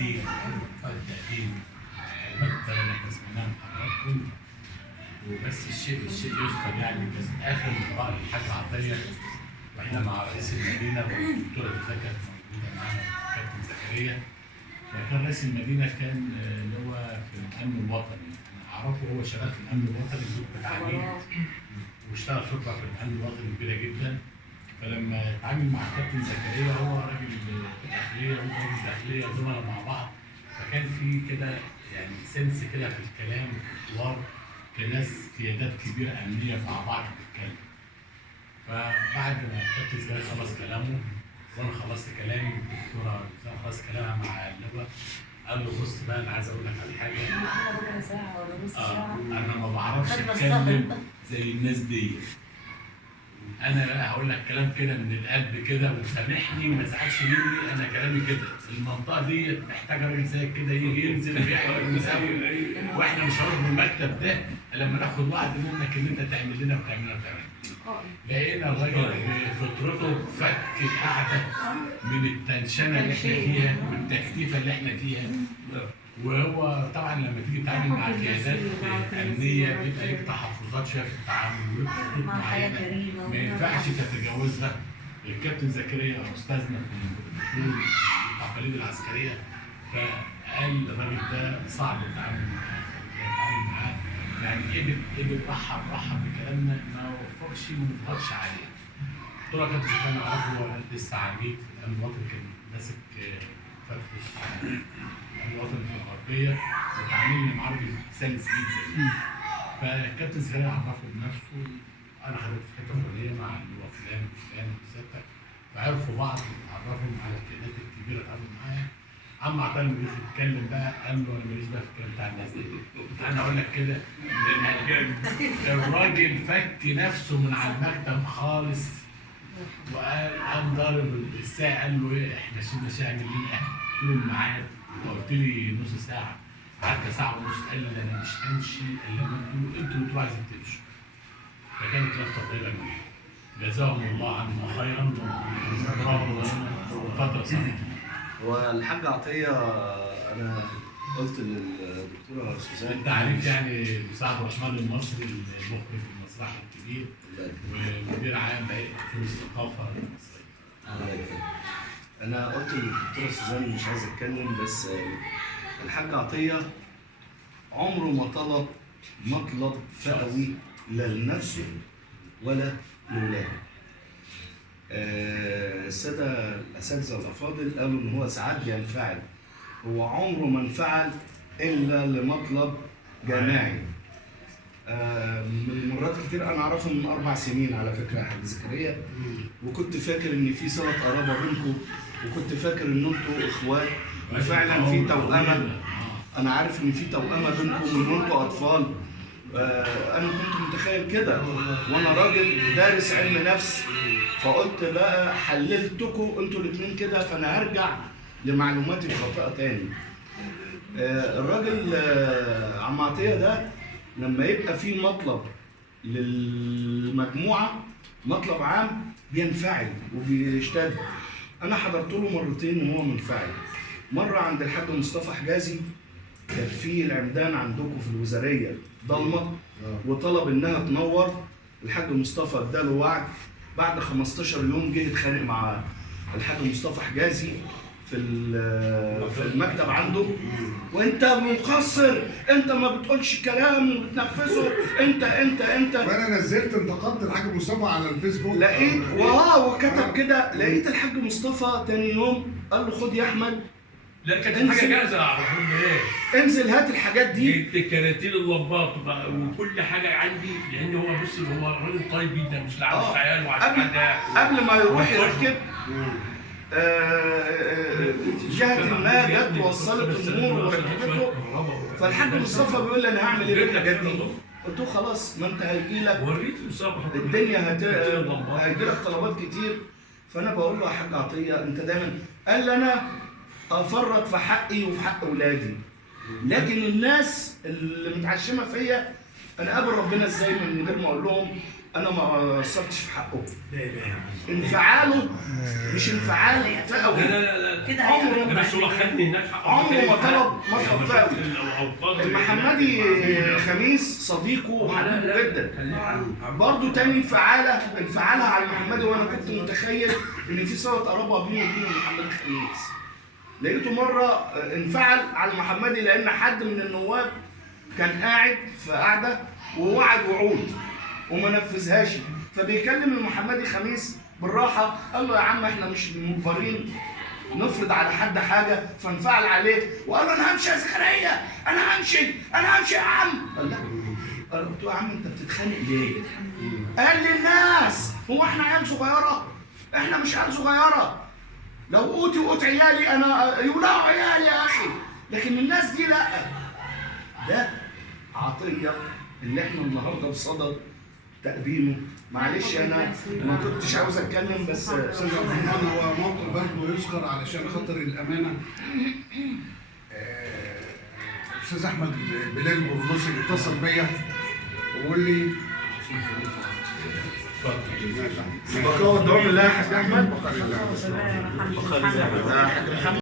التقديم المادة اللي احنا سمعناها من حضراتكم. وبس الشيء يذكر يعني كان اخر لقاء للحاج عطيه واحنا مع رئيس المدينه والدكتوره اللي كانت موجوده معانا كابتن زكريا. فكان رئيس المدينه كان اللي هو في الامن الوطني، انا اعرفه هو شغال في الامن الوطني جروب العميد واشتغل فتره في الامن الوطني كبيره جدا. فلما اتعامل مع كابتن زكريا هو راجل داخليه وهو راجل داخليه زملاء مع بعض، فكان في كده يعني سنس كده في الكلام والحوار كناس قيادات كبيره امنيه مع بعض بتتكلم. فبعد ما كابتن زكريا خلص كلامه وانا خلصت كلامي والدكتوره خلصت كلامها مع اللواء، قال له بص بقى انا عايز اقول لك على حاجه. ربع ساعه ولا نص ساعه. انا ما بعرفش اتكلم زي الناس دي. انا هقول لك كلام كده من القلب كده وسامحني ما تزعلش مني، انا كلامي كده. المنطقه دي محتاجه راجل زي كده يجي ينزل يحضر ويسوي، واحنا مش هنروح من المكتب ده لما ناخد وعد منك ان انت تعمل لنا وتعمل لنا وتعمل. لقينا الراجل بفطرته فك القعده من التنشنه اللي احنا فيها والتكتيفه اللي احنا فيها. وهو طبعا لما تيجي تتعامل مع قيادات امنيه بيبقى ليك تحفظات شويه في التعامل وليك خطوط معينه ما ينفعش تتجاوزها. الكابتن زكريا استاذنا في التقاليد العسكريه، فقال الراجل ده صعب التعامل معاه، يعني قبل رحب بكلامنا ما وفقش وما نضغطش عليه. قلت له يا كابتن زكريا انا اعرفه هو لسه عميد في الامن الوطني، كان ماسك فتح الوطني في الغربيه وتعاملنا معاه راجل سلس جدا. فالكابتن زكريا عرفه بنفسه، انا خدت في حته فلانيه مع اللي هو فلان وفلان وستة، فعرفوا بعض وعرفهم على القيادات الكبيره اللي اتعاملوا معايا. عم عطيه لما جه يتكلم بقى قال له انا ماليش بقى في الكلام بتاع الناس دي. انا اقول لك كده الراجل فك نفسه من على المكتب خالص وقام ضارب الساعه، قال له ايه احنا شلنا ساعه من ليه؟ قلت له الميعاد قلت لي نص ساعه، قعدت ساعه ونص. قال لي انا مش همشي الا لما انتوا اللي عايزين تمشوا. فكانت لفته طيبه مني، جزاهم الله عنا خيرا وفتره سنه. والحاج عطيه انا قلت للدكتوره سوزان التعريف يعني مساعد الرحمن المصري المخرج المسرحي الكبير ومدير عام هيئه اصول الثقافه المصريه. انا قلت للدكتوره سوزان مش عايز اتكلم، بس الحاج عطيه عمره ما طلب مطلب فئوي لا لنفسه ولا لاولاده. الساده الاساتذه الافاضل قالوا ان هو ساعات بينفعل، هو عمره ما انفعل الا لمطلب جماعي. من مرات كتير انا اعرفه من 4 سنين على فكره يا حاج زكريا، وكنت فاكر ان في صله قرابه بينكم، وكنت فاكر ان انتوا اخوات، وفعلا في توأمه. انا عارف ان في توأمه بينكم من وانتوا اطفال. انا كنت متخيل كده وانا راجل دارس علم نفس، فقلت بقى حللتكم انتوا الاثنين كده، فانا هرجع لمعلوماتي الخاطئه تاني. الراجل عم عطيه ده لما يبقى في مطلب للمجموعه، مطلب عام، بينفعل وبيشتد. انا حضرت له مرتين وهو منفعل. مره عند الحاج مصطفى حجازي، كان في العمدان عندكم في الوزاريه ضلمه وطلب انها تنور. الحاج مصطفى اداله وعد، بعد 15 يوم جه يتخانق مع الحاج مصطفى حجازي في المكتب عنده، وانت مقصر، انت ما بتقولش كلام وبتنفذه، انت وانا نزلت انتقدت الحاج مصطفى على الفيسبوك، لقيت وكتب كده. لقيت الحاج مصطفى تاني يوم قال له خد يا احمد، لا كانت حاجه جاهزه اعرفهم ايه، انزل هات الحاجات دي، كراتين اللمبات وكل حاجه عندي، لان هو بص هو راجل طيب جدا، مش لعب عيال وعشان قبل ما يروح يركب جهه ما جت وصلت الامور وركبته. فالحاج مصطفى بيقول لي انا هعمل ايه بالحاجات دي؟ قلت له خلاص، ما انت هيجي لك الدنيا هيجي لك طلبات كتير. فانا بقول له يا حاج عطيه انت دايما، قال لي انا افرط في حقي وفي حق اولادي، لكن الناس اللي متعشمه فيا انا قابل ربنا ازاي من غير ما اقول لهم انا ما قصرتش في حقهم؟ انفعاله مش انفعال فئوي. لا كده عمره ده بس هو خدني هناك حق عمره ما طلب مطلب فئوي. المحمدي خميس صديقه وحبيبه جدا. برضه تاني انفعالها على المحمدي، وانا كنت متخيل ان في صله قرابه بينه وبين محمد خميس. لقيته مره انفعل على المحمدي لان حد من النواب كان قاعد في قعده ووعد وعود وما نفذهاش، فبيكلم المحمدي خميس بالراحه، قال له يا عم احنا مش مجبرين نفرض على حد حاجه، فانفعل عليه وقال له انا همشي يا زكريا، انا همشي يا عم. قال لا، قلت له يا عم انت بتتخانق ليه؟ قال للناس هو احنا عيال صغيره؟ احنا مش عيال صغيره، لو قوتي وقوت عيالي انا يولعوا عيالي يا اخي، لكن الناس دي لا. ده عطيه اللي احنا النهارده بصدد تقديمه. معلش انا ما كنتش عاوز اتكلم بس استاذ عبد الرحمن، هو موقف برضه يذكر علشان خاطر الامانه. استاذ احمد بلال برنوسي اتصل بيا وقول لي بقاء الدعاء لله يا حاج احمد. بسم الله الرحمن الرحيم.